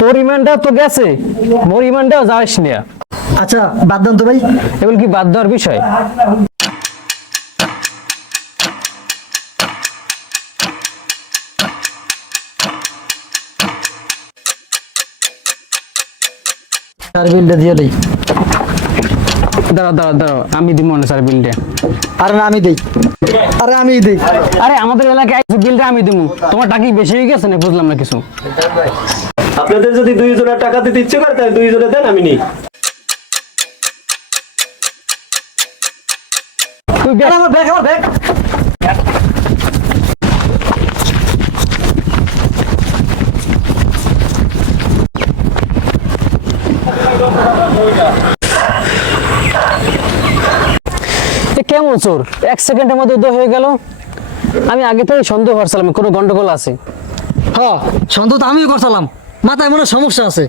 তোর ইমানটাও তো গেছে, মোর ইমানটাও যাস না। আচ্ছা বাদ দেন তো ভাই। এগুলো কি বাদ দেওয়ার বিষয়? স্যার বিলটা দিয়ে দেই। দাঁড়াও দাঁড়াও দাঁড়াও, আমি দিব না স্যার বিলটা। আরে না আমি দেই, আরে আমি দেই। আরে আমাদের এলাকায় বিলটা আমি দিব, তোমার টাকা কি বেশি হয়ে গেছে না? বুঝলাম না কিছু। আপনাদের যদি 2 জনের টাকা দিতে ইচ্ছে করে তাহলে 2 জনে দেন, আমি নিই। তুই আরে আমার ব্যাগ, আমার ব্যাগ। কেমন চোর, 1 সেকেন্ডের মধ্যে উদয় হয়ে গেল। আমি আগে থেকে সন্দেহ করছিলাম কোনো গন্ডগোল আছে। হ্যাঁ সন্দেহ তো আমিও করছিলাম, মাথায় মনে হয় সমস্যা আছে।